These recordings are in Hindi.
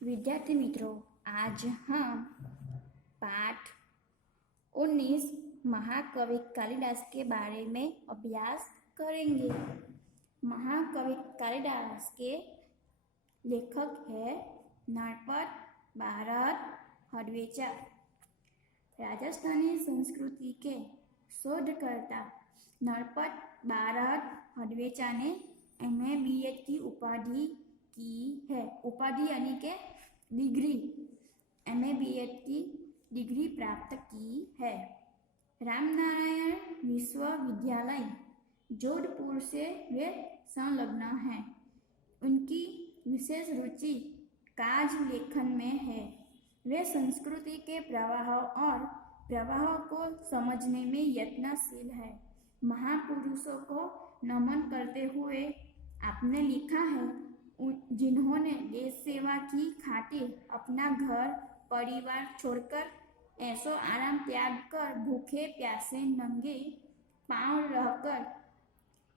विद्यार्थी मित्रों, आज हम पाठ 19 महाकवि कालिदास के बारे में अभ्यास करेंगे। महाकवि कालिदास के लेखक है नरपत भारत हडवेचा। राजस्थानी संस्कृति के शोधकर्ता नरपत भारत हडवेचा ने MA BEd की उपाधि की है। उपाधि यानी के डिग्री, MA BEd की डिग्री प्राप्त की है। रामनारायण विश्वविद्यालय जोधपुर से वे संलग्न हैं। उनकी विशेष रुचि काव्य लेखन में है। वे संस्कृति के प्रवाह और प्रवाह को समझने में यत्नशील है। महापुरुषों को नमन करते हुए आपने लिखा है, जिन्होंने देश सेवा की खातिर अपना घर परिवार छोड़कर ऐसो आराम त्याग कर भूखे प्यासे नंगे पांव रहकर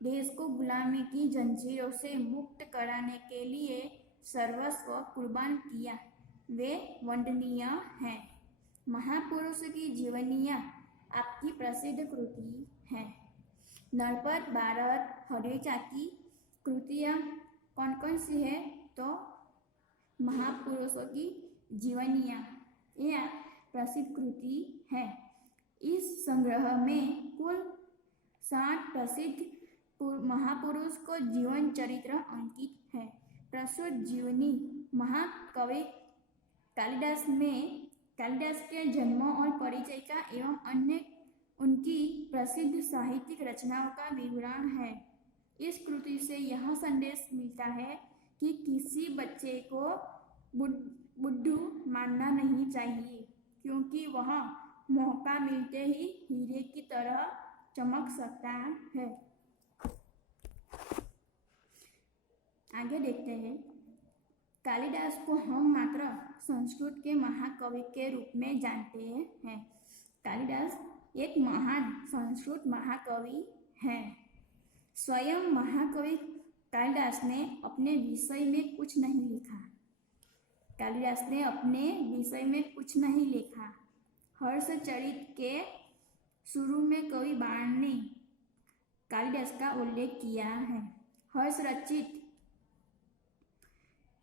देश को गुलामी की जंजीरों से मुक्त कराने के लिए सर्वस्व कुर्बान किया, वे वंदनीय हैं। महापुरुष की जीवनियाँ आपकी प्रसिद्ध कृति है। नरपत भारत हडवेचा की कृतियाँ कौन कौन सी है? तो महापुरुषों की जीवनियाँ यह प्रसिद्ध कृति है। इस संग्रह में कुल 60 प्रसिद्ध महापुरुष को जीवन चरित्र अंकित है। प्रस्तुत जीवनी महाकवि कालिदास में कालिदास के जन्म और परिचय का एवं अन्य उनकी प्रसिद्ध साहित्यिक रचनाओं का विवरण है। इस कृति से यह संदेश मिलता है कि किसी बच्चे को बुद्धू मानना नहीं चाहिए, क्योंकि वह मौका मिलते ही हीरे की तरह चमक सकता है। आगे देखते हैं। कालिदास को हम मात्र संस्कृत के महाकवि के रूप में जानते हैं। कालिदास एक महान संस्कृत महाकवि हैं। स्वयं महाकवि कालिदास ने अपने विषय में कुछ नहीं लिखा। कालिदास ने अपने विषय में कुछ नहीं लिखा। हर्षचरित के शुरू में कवि बाण ने कालिदास का उल्लेख किया है। हर्षरचित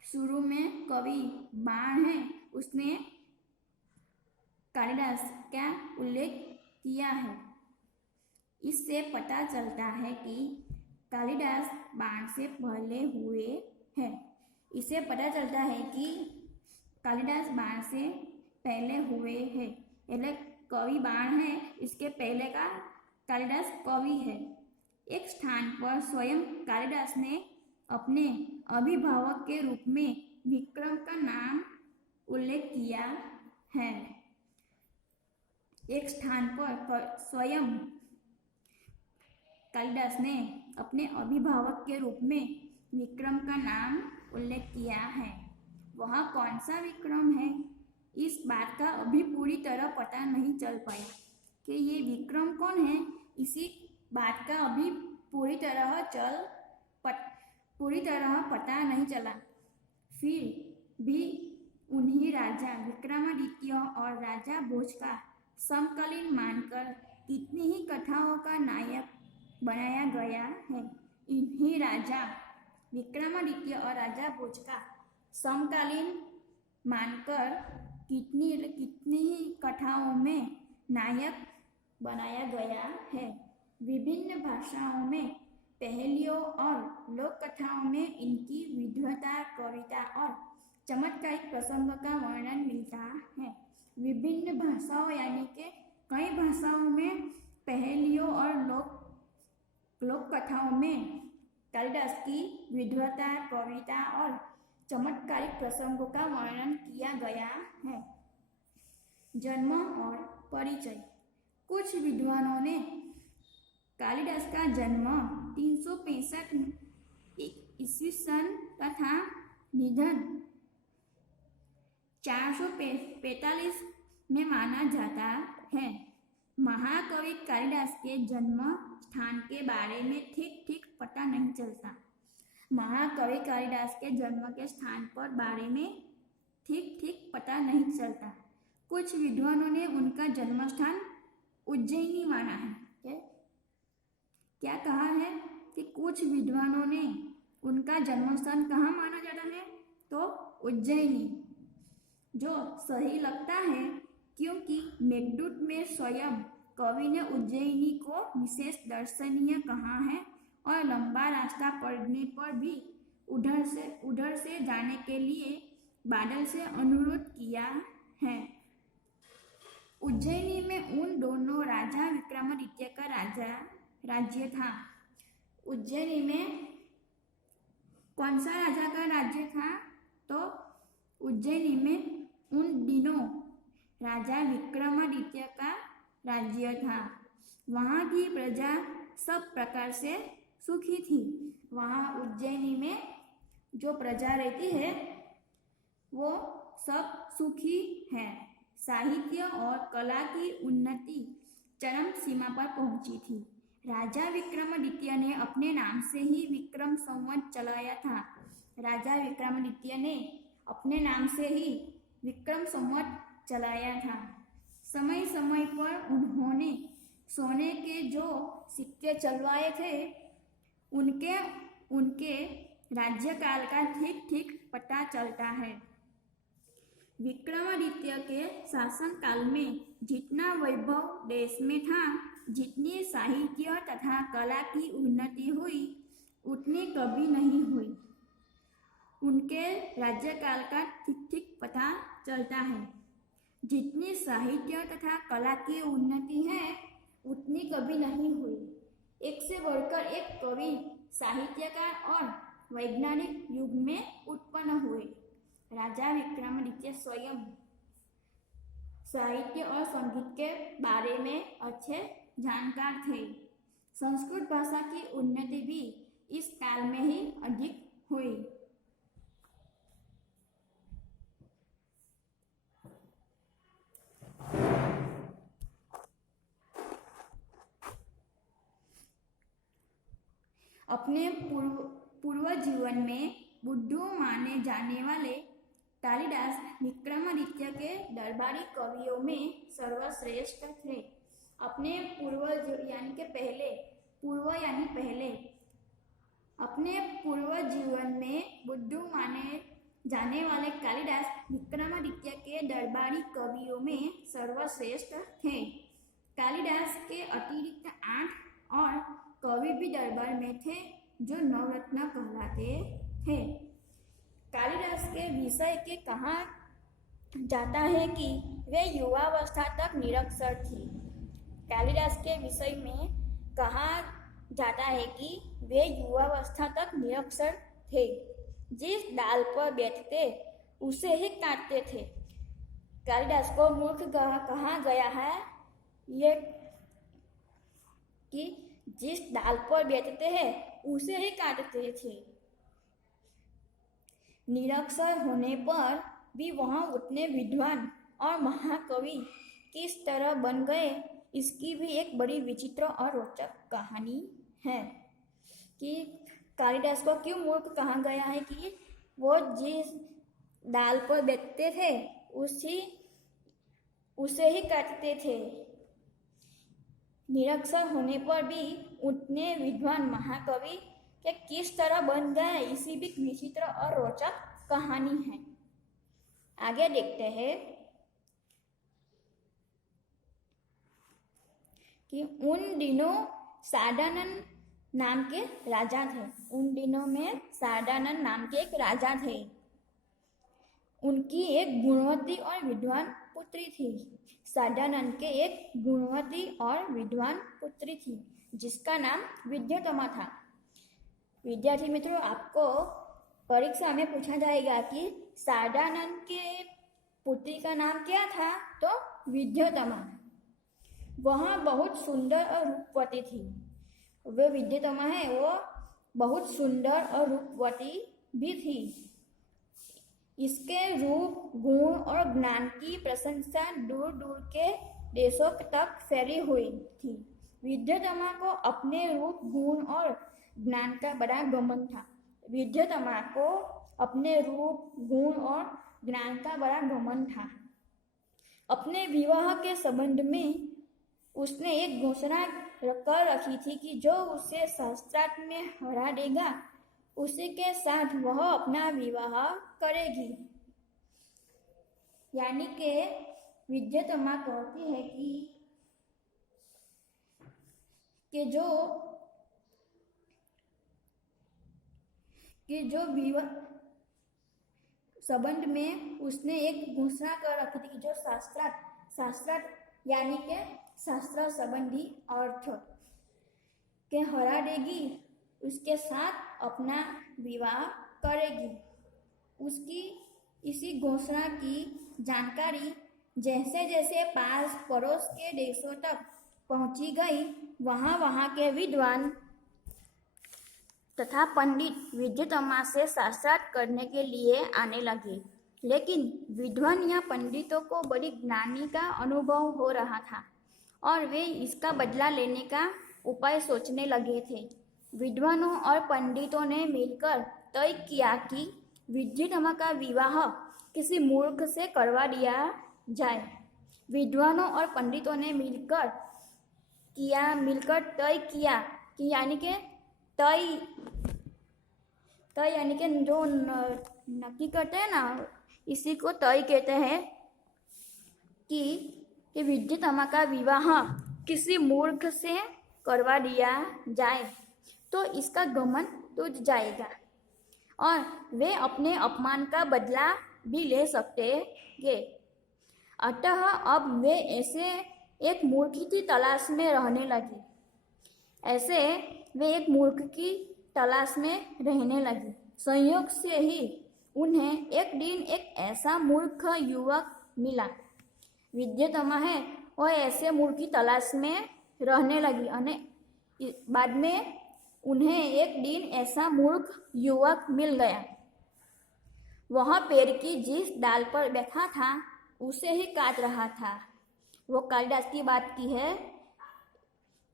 शुरू में कवि बाण है, उसने कालिदास का उल्लेख किया है। इससे पता चलता है कि कालिदास बाण से पहले हुए हैं। इससे पता चलता है कि कालिदास बाण से पहले हुए हैं। એટલે कवि बाण है, इसके पहले का कालिदास कवि है। एक स्थान पर स्वयं कालिदास ने अपने अभिभावक के रूप में विक्रम का नाम उल्लेख किया है। एक स्थान पर स्वयं कालिदास ने अपने अभिभावक के रूप में विक्रम का नाम उल्लेख किया है। वह कौन सा विक्रम है, इस बात का अभी पूरी तरह पता नहीं चल पाया कि ये विक्रम कौन है। इसी बात का अभी पूरी तरह पता नहीं चला। फिर भी उन्हीं राजा विक्रमादित्य और राजा भोज का समकालीन मानकर कितनी ही कथाओं का नायक बनाया गया है। इन्हीं राजा विक्रमादित्य और राजा भोज का समकालीन मानकर कितनी ही कथाओं में नायक बनाया गया है। विभिन्न भाषाओं में पहेलियों और लोक कथाओं में इनकी विद्वता, कविता और चमत्कारिक प्रसंग का वर्णन मिलता है। विभिन्न भाषाओं यानी कि कई भाषाओं में पहेलियों और लोक कथाओं में कालिदास की विद्वता, कविता और चमत्कारिक प्रसंगों का वर्णन किया गया है। जन्म और परिचय। कुछ विद्वानों ने कालिदास का जन्म 365 ईस्वी सन तथा निधन 445 में माना जाता है। महाकवि कालिदास के जन्म स्थान के बारे में ठीक पता नहीं चलता। महाकवि कालिदास के जन्म के स्थान पर बारे में ठीक ठीक पता नहीं चलता। कुछ विद्वानों ने उनका जन्म स्थान उज्जैनी माना है। क्या कहा है कि कुछ विद्वानों ने उनका जन्म स्थान कहाँ माना जाता है, तो उज्जैनी, जो सही लगता है क्योंकि मेघदूत में स्वयं कवि ने उज्जैनी को विशेष दर्शनीय कहा है और लंबा रास्ता पड़ने पर भी उधर से जाने के लिए बादल से अनुरोध किया है। उज्जैनी में उन दोनों राजा विक्रमादित्य का राज्य था। उज्जैनी में कौन सा राजा का राज्य था, तो उज्जैनी में उन दिनों राजा विक्रमादित्य का राज्य था। वहाँ की प्रजा सब प्रकार से सुखी थी। वहाँ उज्जैनी में जो प्रजा रहती है वो सब सुखी है। साहित्य और कला की उन्नति चरम सीमा पर पहुंची थी। राजा विक्रमादित्य ने अपने नाम से ही विक्रम संवत चलाया था। राजा विक्रमादित्य ने अपने नाम से ही विक्रम संवत चलाया था। समय समय पर उन्होंने सोने के जो सिक्के चलवाए थे, उनके राज्यकाल का ठीक ठीक पता चलता है। विक्रमादित्य के शासन काल में जितना वैभव देश में था, जितनी साहित्य तथा कला की उन्नति हुई, उतनी कभी नहीं हुई। उनके राज्यकाल का ठीक ठीक पता चलता है। जितनी साहित्य तथा कला की उन्नति है, उतनी कभी नहीं हुई। एक से बढ़कर एक कवि, साहित्यकार और वैज्ञानिक युग में उत्पन्न हुए। राजा विक्रमादित्य स्वयं साहित्य और संगीत के बारे में अच्छे जानकार थे। संस्कृत भाषा की उन्नति भी इस काल में ही अधिक हुई। अपने पूर्व जीवन में बुद्धू माने जाने वाले कालिदास विक्रमादित्य के दरबारी कवियों में सर्वश्रेष्ठ थे। अपने अपने पूर्व जीवन में बुद्धू माने जाने वाले कालिदास विक्रमादित्य के दरबारी कवियों में सर्वश्रेष्ठ थे। कालिदास के अतिरिक्त 8 और कवि भी दरबार में थे जो नवरत्न कहलाते थे। कालिदास के विषय के कहा जाता है कि वे युवावस्था तक निरक्षर थे। कालिदास के विषय में कहा जाता है कि वे युवावस्था तक निरक्षर थे। जिस डाल पर बैठते उसे ही काटते थे। कालिदास को मूर्ख कहा गया है ये कि जिस डाल पर बैठते हैं उसे ही काटते थे। निरक्षर होने पर भी वह उतने विद्वान और महाकवि किस तरह बन गए, इसकी भी एक बड़ी विचित्र और रोचक कहानी है कि कालिदास को क्यों मूर्ख कहा गया है कि वो जिस डाल पर बैठते थे उसे ही काटते थे। निरक्षर होने पर भी उतने विद्वान महाकवि के किस तरह बन गए, इसी भी विचित्र और रोचक कहानी है। आगे देखते हैं कि उन दिनों सारदानंद नाम के राजा थे। उन दिनों में सारदानंद नाम के एक राजा थे। उनकी एक गुणवती और विद्वान पुत्री थी। सारदानंद के एक गुणवती और विद्वान पुत्री थी जिसका नाम विद्योत्तमा था। विद्यार्थी मित्रों, आपको परीक्षा में पूछा जाएगा कि सारदानंद के पुत्री का नाम क्या था, तो विद्योत्तमा। वह बहुत सुंदर और रूपवती थी। वे विद्योत्तमा है, वो बहुत सुंदर और रूपवती भी थी। इसके रूप, गुण और ज्ञान की प्रशंसा दूर दूर के देशों तक फैली हुई थी। विद्योत्तमा को अपने रूप, गुण और ज्ञान का बड़ा घमंड था। विद्योत्तमा को अपने रूप, गुण और ज्ञान का बड़ा घमंड था। अपने विवाह के संबंध में उसने एक घोषणा कर रखी थी कि जो उसे शास्त्रार्थ में हरा देगा उसी के साथ वह अपना विवाह करेगी। यानी कि विद्यात्मा कहती है कि जो विवाह संबंध में उसने एक घोषणा कर रखी थी कि जो शास्त्रार्थ यानी के शास्त्र संबंधी अर्थ के हरा देगी उसके साथ अपना विवाह करेगी। उसकी इसी घोषणा की जानकारी जैसे जैसे पास पड़ोस के देशों तक पहुंची गई, वहाँ के विद्वान तथा पंडित विद्यात्मा से शास्त्रार्थ करने के लिए आने लगे। लेकिन विद्वान या पंडितों को बड़ी ग्लानि का अनुभव हो रहा था और वे इसका बदला लेने का उपाय सोचने लगे थे। विद्वानों और पंडितों ने मिलकर तय किया कि विद्यात्मा का विवाह किसी मूर्ख से करवा दिया जाए। विद्वानों और पंडितों ने मिलकर तय किया कि तय यानी कि जो नक्की करते हैं ना, इसी को तय कहते हैं कि विद्यात्मा का विवाह किसी मूर्ख से करवा दिया जाए तो इसका घमंड टूट जाएगा और वे अपने अपमान का बदला भी ले सकेंगे। अतः अब वे ऐसे एक मूर्ख की तलाश में रहने लगे। संयोग से ही उन्हें एक दिन एक ऐसा मूर्ख युवक मिला। विद्यात्मा है वह ऐसे मूर्ख की तलाश में रहने लगी और बाद में उन्हें एक दिन ऐसा मूर्ख युवक मिल गया। वह पेड़ की जिस डाल पर बैठा था उसे ही काट रहा था। वो कालिदास की बात की है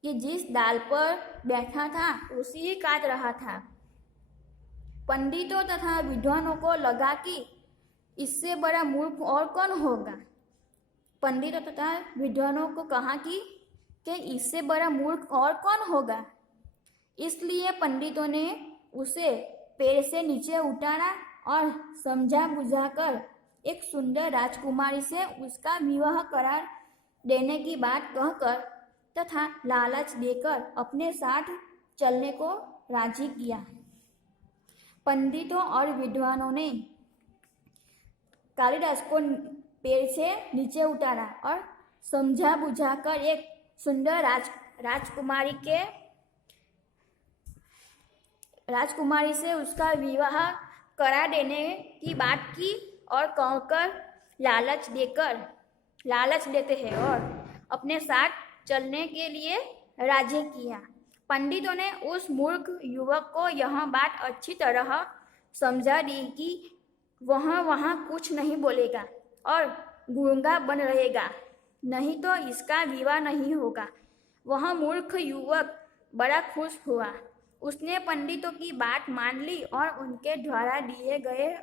कि जिस डाल पर बैठा था उसी ही काट रहा था। पंडितों तथा विद्वानों को लगा कि इससे बड़ा मूर्ख और कौन होगा। पंडितों तथा विद्वानों को कहा कि इससे बड़ा मूर्ख और कौन होगा। इसलिए पंडितों ने उसे पेड़ से नीचे उतारा और समझा बुझाकर एक सुंदर राजकुमारी से उसका विवाह करा देने की बात कहकर तथा लालच देकर अपने साथ चलने को राजी किया। पंडितों और विद्वानों ने कालिदास को पेड़ से नीचे उतारा और समझा बुझाकर एक सुंदर राजकुमारी से उसका विवाह करा देने की बात की और कहकर लालच देते हैं और अपने साथ चलने के लिए राजी किया। पंडितों ने उस मूर्ख युवक को यह बात अच्छी तरह समझा दी कि वहाँ कुछ नहीं बोलेगा और गूंगा बन रहेगा, नहीं तो इसका विवाह नहीं होगा। वह मूर्ख युवक बड़ा खुश हुआ। उसने पंडितों की बात मान ली और उनके द्वारा दिए गए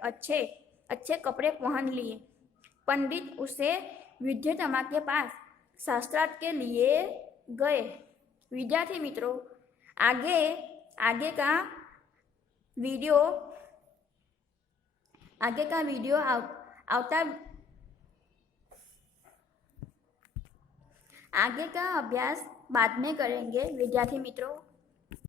अच्छे कपड़े पहन लिए। पंडित उसे विद्यात्मा के पास शास्त्रार्थ के लिए गए। विद्यार्थी मित्रों, आगे का वीडियो आगे का अभ्यास बाद में करेंगे विद्यार्थी मित्रों।